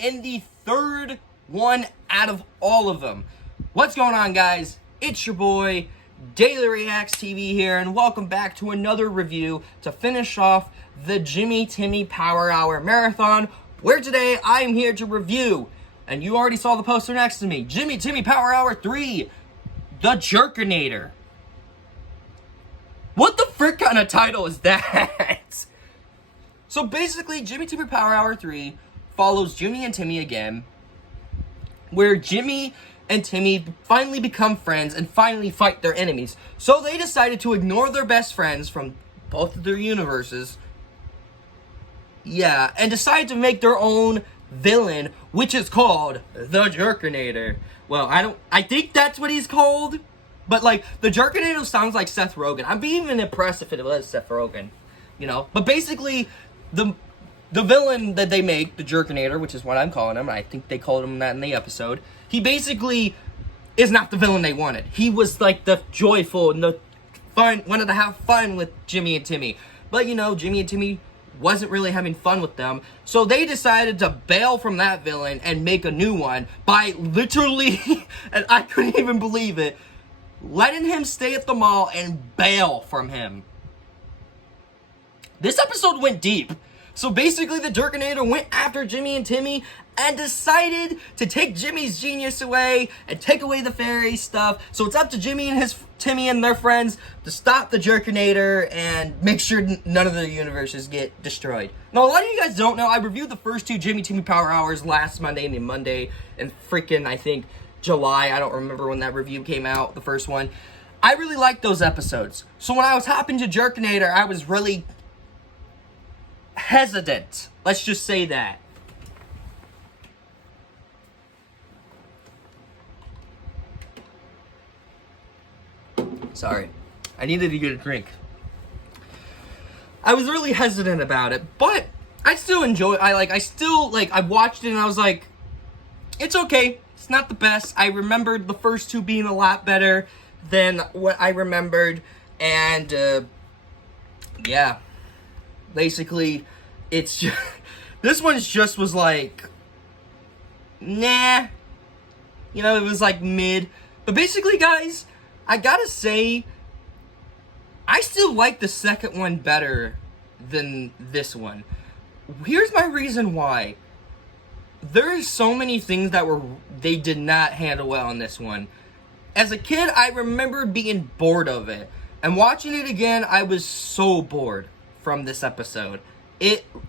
in the third one out of all of them. What's going on, guys? It's your boy, Daily Reacts TV here, and welcome back to another review to finish off the Jimmy Timmy Power Hour Marathon, where today I am here to review, and you already saw the poster next to me, Jimmy Timmy Power Hour 3, The Jerkinator. What the frick kind of title is that? So basically, Jimmy Timmy Power Hour 3 follows Jimmy and Timmy again, where Jimmy and Timmy finally become friends and finally fight their enemies. So they decided to ignore their best friends from both of their universes. Yeah, and decide to make their own villain, which is called the Jerkinator. Well, I think that's what he's called. But, like, the Jerkinator sounds like Seth Rogen. I'd be even impressed if it was Seth Rogen, you know? But basically, the villain that they make, the Jerkinator, which is what I'm calling him, I think they called him that in the episode, he basically is not the villain they wanted. He was, like, the joyful and the fun, wanted to have fun with Jimmy and Timmy. But, you know, Jimmy and Timmy wasn't really having fun with them, so they decided to bail from that villain and make a new one by literally, and I couldn't even believe it, letting him stay at the mall and bail from him. This episode went deep. So basically, the Jerkinator went after Jimmy and Timmy and decided to take Jimmy's genius away and take away the fairy stuff. So it's up to Timmy and their friends to stop the Jerkinator and make sure none of their universes get destroyed. Now, a lot of you guys don't know, I reviewed the first two Jimmy Timmy Power Hours last Monday and Monday and freaking, I think, July. I don't remember when that review came out, the first one. I really liked those episodes. So when I was hopping to Jerkinator, I was really hesitant. Let's just say that. Sorry. I needed to get a drink. I was really hesitant about it, but I still enjoy it. I watched it and I was like, it's okay. It's not the best. I remembered the first two being a lot better than what I remembered. And, yeah. Basically, it's just... This one just was like... Nah. You know, it was like mid. But basically, guys, I gotta say, I still like the second one better than this one. Here's my reason why. There's so many things that they did not handle well in this one. As a kid, I remember being bored of it. And watching it again, I was so bored from this episode.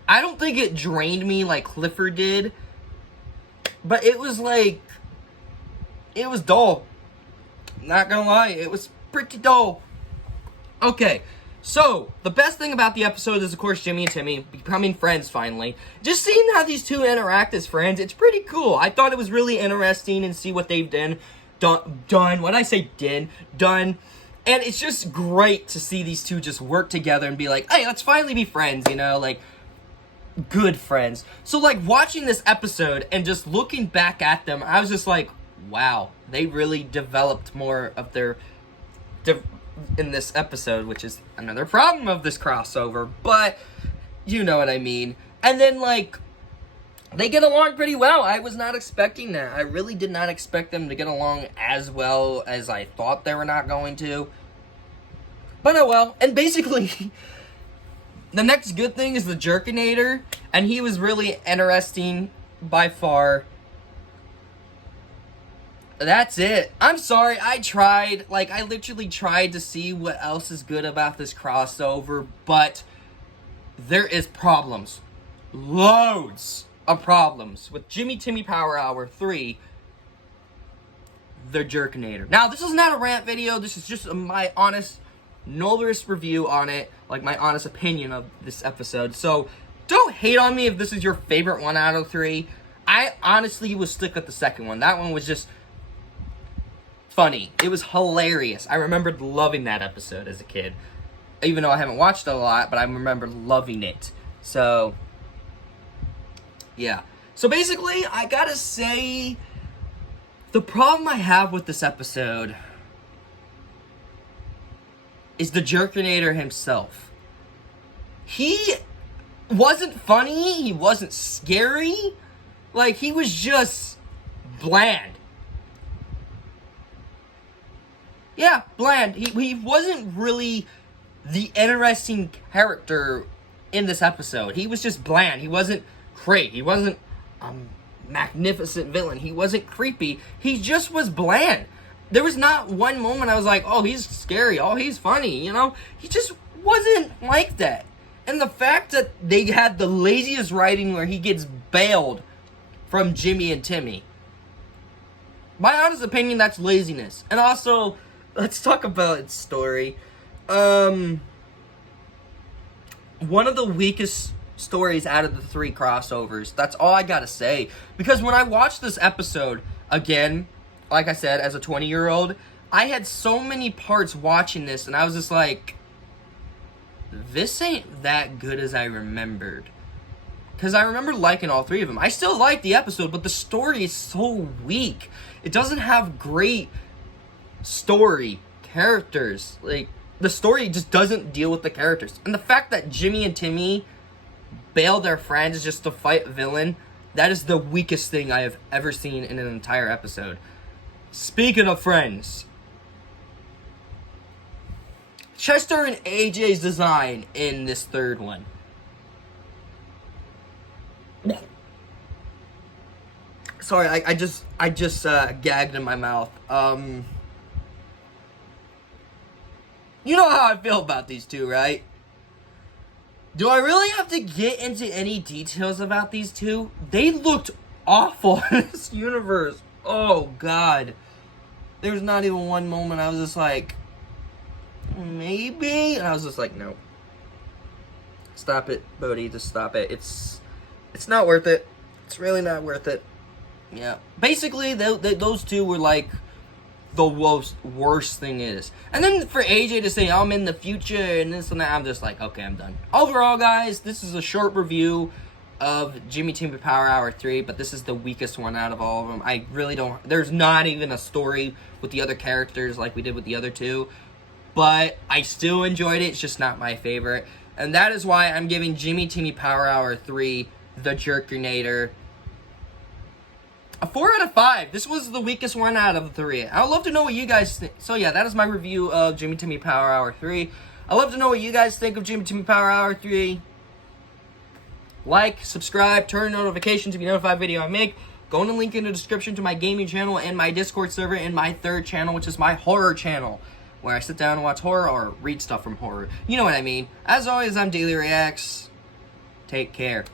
I don't think it drained me like Clifford did. But it was like... It was dull. Not gonna lie, it was pretty dull. Okay. So, the best thing about the episode is, of course, Jimmy and Timmy becoming friends, finally. Just seeing how these two interact as friends, it's pretty cool. I thought it was really interesting and see what they've done. When I say done. And it's just great to see these two just work together and be like, hey, let's finally be friends, you know? Like, good friends. So, like, watching this episode and just looking back at them, I was just like, wow. They really developed more of their... in this episode, which is another problem of this crossover, but you know what I mean. And then, like, they get along pretty well. I was not expecting that. I really did not expect them to get along as well as I thought they were not going to. But oh well. And basically, the next good thing is the Jerkinator, and he was really interesting by far. That's it. I'm sorry, I tried. Like, I literally tried to see what else is good about this crossover, but there is problems. Loads of problems with Jimmy Timmy Power Hour 3, The Jerkinator. Now, this is not a rant video. This is just my honest, noblest review on it. Like, my honest opinion of this episode. So, don't hate on me if this is your favorite one out of 3. I honestly was stuck with the second one. That one was just... funny. It was hilarious. I remembered loving that episode as a kid. Even though I haven't watched it a lot, but I remember loving it. So, yeah. So basically, I gotta say, the problem I have with this episode is the Jerkinator himself. He wasn't funny, he wasn't scary, Like, he was just bland. Yeah, bland. He wasn't really the interesting character in this episode. He was just bland. He wasn't great. He wasn't a magnificent villain. He wasn't creepy. He just was bland. There was not one moment I was like, oh, he's scary. Oh, he's funny, you know? He just wasn't like that. And the fact that they had the laziest writing where he gets bailed from Jimmy and Timmy. My honest opinion, that's laziness. And also, let's talk about its story. One of the weakest stories out of the 3 crossovers. That's all I gotta say. Because when I watched this episode, again, like I said, as a 20-year-old, I had so many parts watching this, and I was just like, this ain't that good as I remembered. Because I remember liking all 3 of them. I still like the episode, but the story is so weak. It doesn't have great story, characters. Like, the story just doesn't deal with the characters. And the fact that Jimmy and Timmy bail their friends just to fight a villain, that is the weakest thing I have ever seen in an entire episode. Speaking of friends, Chester and AJ's design in this 3rd one. Sorry, I just gagged in my mouth. You know how I feel about these two, right? Do I really have to get into any details about these two? They looked awful in this universe. Oh, God. There's not even one moment I was just like, maybe? And I was just like, no. Stop it, Bodhi. Just stop it. It's not worth it. It's really not worth it. Yeah. Basically, those two were like the worst thing is. And then for AJ to say, I'm in the future and this and that, I'm just like, okay, I'm done. Overall, guys, this is a short review of Jimmy Timmy Power Hour 3, but this is the weakest one out of all of them. I really don't, there's not even a story with the other characters like we did with the other two, but I still enjoyed it. It's just not my favorite. And that is why I'm giving Jimmy Timmy Power Hour 3, The Jerkinator, a 4 out of 5. This was the weakest one out of the 3. I would love to know what you guys think. So yeah, that is my review of Jimmy Timmy Power Hour 3. I'd love to know what you guys think of Jimmy Timmy Power Hour 3. Like, subscribe, turn notifications to be notified video I make. Go in the link in the description to my gaming channel and my Discord server and my 3rd channel, which is my horror channel, where I sit down and watch horror or read stuff from horror. You know what I mean. As always, I'm Daily Reacts. Take care.